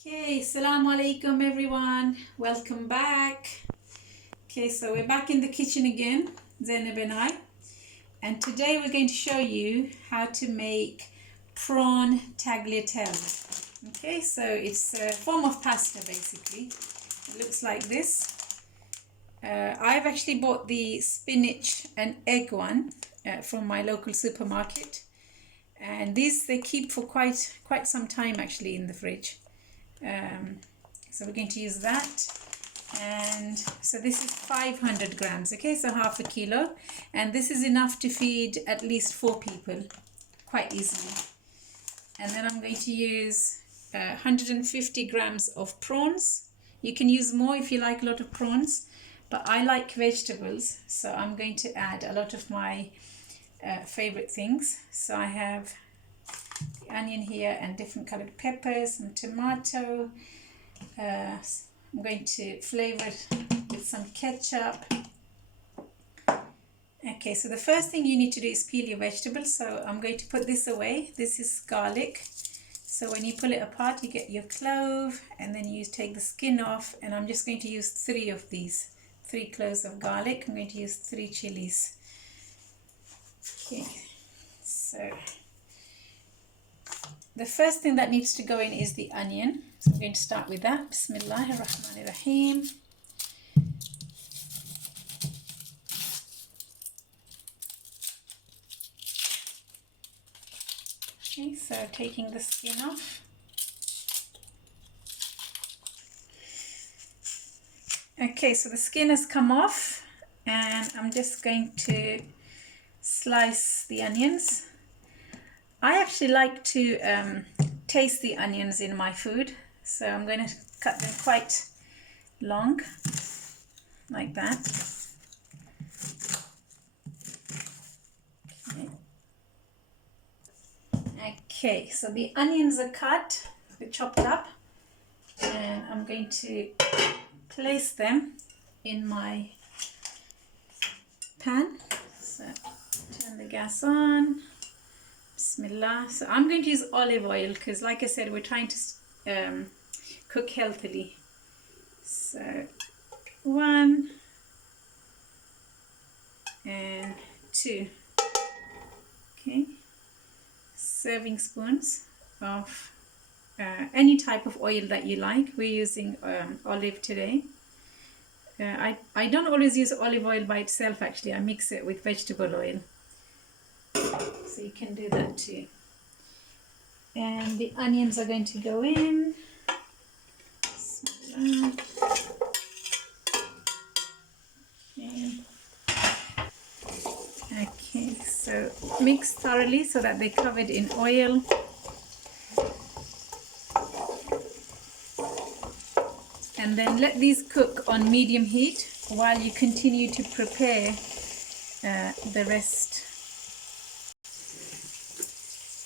Okay, Assalamu alaikum everyone. Welcome back. Okay, so we're back in the kitchen again, Zainab and I. And today we're going to show you how to make prawn tagliatelle. Okay, so it's a form of pasta basically. It looks like this. I've actually bought the spinach and egg one from my local supermarket. And these they keep for quite some time actually in the fridge. So we're going to use that, and so this is 500 grams, okay, so half a kilo, and this is enough to feed at least 4 people quite easily. And then I'm going to use 150 grams of prawns. You can use more if you like a lot of prawns, but I like vegetables, so I'm going to add a lot of my favorite things. So I have the onion here and different colored peppers, some tomato. I'm going to flavor it with some ketchup. Okay, so the first thing you need to do is peel your vegetables. So I'm going to put this away. This is garlic. So when you pull it apart, you get your clove, and then you take the skin off. And I'm just going to use 3 of these, 3 cloves of garlic. I'm going to use 3 chilies. Okay, so the first thing that needs to go in is the onion. So I'm going to start with that. Bismillahirrahmanirrahim. Okay, so taking the skin off. Okay, so the skin has come off, and I'm just going to slice the onions. I actually like to taste the onions in my food, so I'm going to cut them quite long, like that. Okay, so the onions are cut, they're chopped up, and I'm going to place them in my pan. So turn the gas on. Bismillah. So I'm going to use olive oil because, like I said, we're trying to cook healthily. So 1 and 2. Okay. Serving spoons of any type of oil that you like. We're using olive today. I don't always use olive oil by itself actually. I mix it with vegetable oil. So you can do that too. And the onions are going to go in. Okay, so mix thoroughly so that they're covered in oil. And then let these cook on medium heat while you continue to prepare the rest.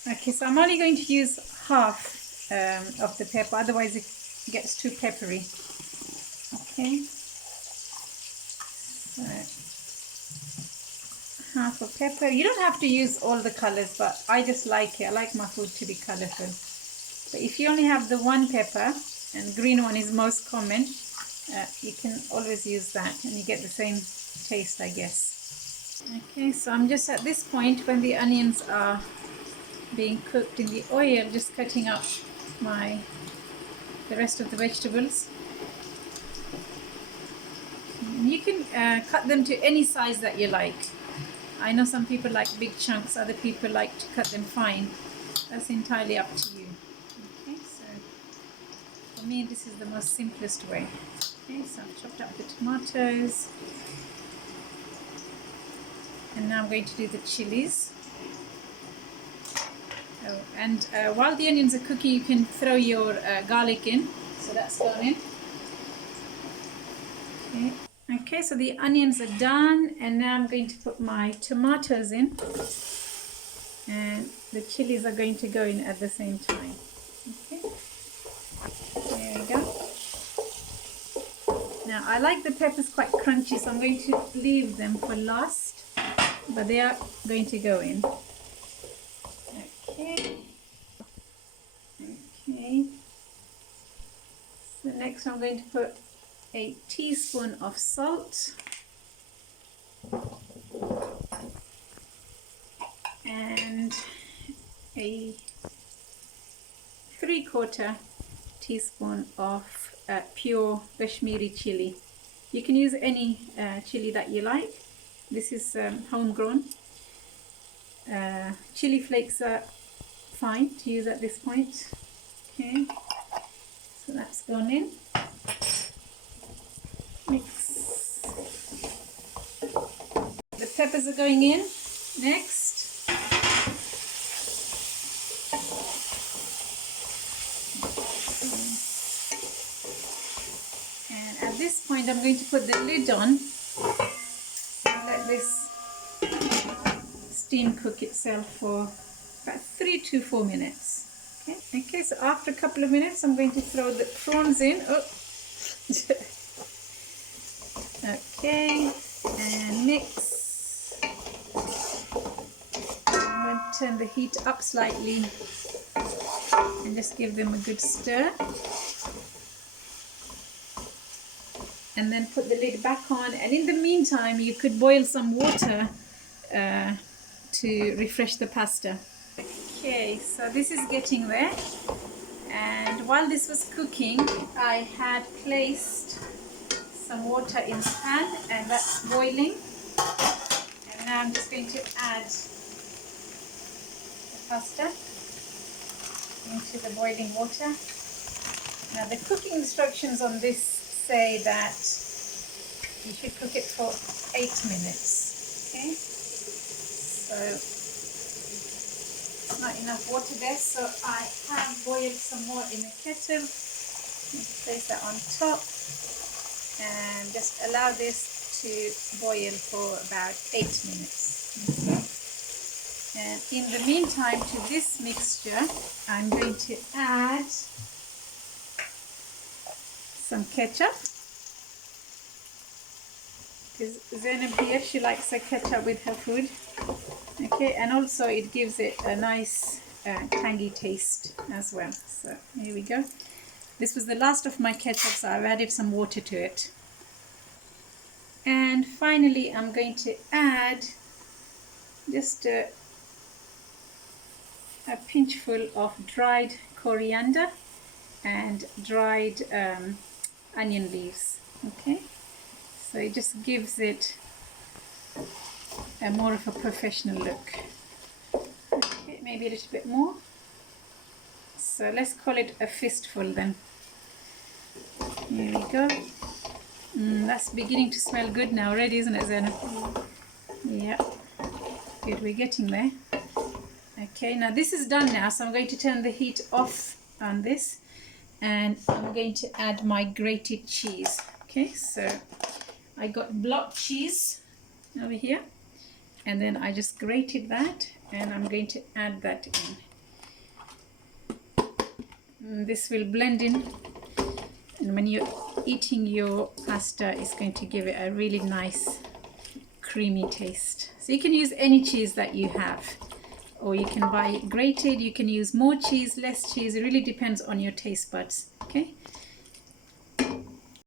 Okay, so I'm only going to use half of the pepper, otherwise it gets too peppery. Okay, so half of pepper. You don't have to use all the colors, but I just like it. I like my food to be colorful. So if you only have the 1 pepper, and green one is most common, you can always use that and you get the same taste, I guess. Okay, so I'm just at this point when the onions are being cooked in the oil, just cutting up the rest of the vegetables. And you can cut them to any size that you like. I know some people like big chunks, other people like to cut them fine. That's entirely up to you. Okay, so for me this is the most simplest way. Okay, so I've chopped up the tomatoes, and now I'm going to do the chilies. Oh, and while the onions are cooking, you can throw your garlic in. So that's gone in. Okay. Okay, so the onions are done, and now I'm going to put my tomatoes in, and the chilies are going to go in at the same time. Okay, there we go. Now I like the peppers quite crunchy, so I'm going to leave them for last, but they are going to go in. Okay. Okay. next I'm going to put a teaspoon of salt and a 3/4 teaspoon of pure Kashmiri chili. You can use any chili that you like. This is homegrown. Chili flakes are fine to use at this point. Okay, so that's gone in. Mix. The peppers are going in next. And at this point I'm going to put the lid on and let this steam cook itself for about 3 to 4 minutes. Okay, so after a couple of minutes I'm going to throw the prawns in. Oh. Okay, and mix. I'm going to turn the heat up slightly and just give them a good stir. And then put the lid back on, and in the meantime you could boil some water to refresh the pasta. Okay, so this is getting there, and while this was cooking I had placed some water in the pan and that's boiling, and now I'm just going to add the pasta into the boiling water. Now the cooking instructions on this say that you should cook it for 8 minutes. Okay, so it's not enough water there, so I have boiled some more in the kettle. Place that on top and just allow this to boil for about 8 minutes. Okay. And in the meantime, to this mixture I'm going to add some ketchup, because Zainab here, she likes her ketchup with her food. Okay, and also it gives it a nice tangy taste as well. So here we go. This was the last of my ketchup, so I've added some water to it. And finally I'm going to add just a pinchful of dried coriander and dried onion leaves. Okay, so it just gives it a more of a professional look. Okay, maybe a little bit more. So let's call it a fistful then. Here we go. That's beginning to smell good now already, isn't it, Zena? Yeah, good, we're getting there. Okay, now this is done now, so I'm going to turn the heat off on this, and I'm going to add my grated cheese. Okay, so I got block cheese over here, and then I just grated that, and I'm going to add that in. This will blend in, and when you're eating your pasta, it's going to give it a really nice creamy taste. So you can use any cheese that you have, or you can buy grated. You can use more cheese, less cheese. It really depends on your taste buds. Okay,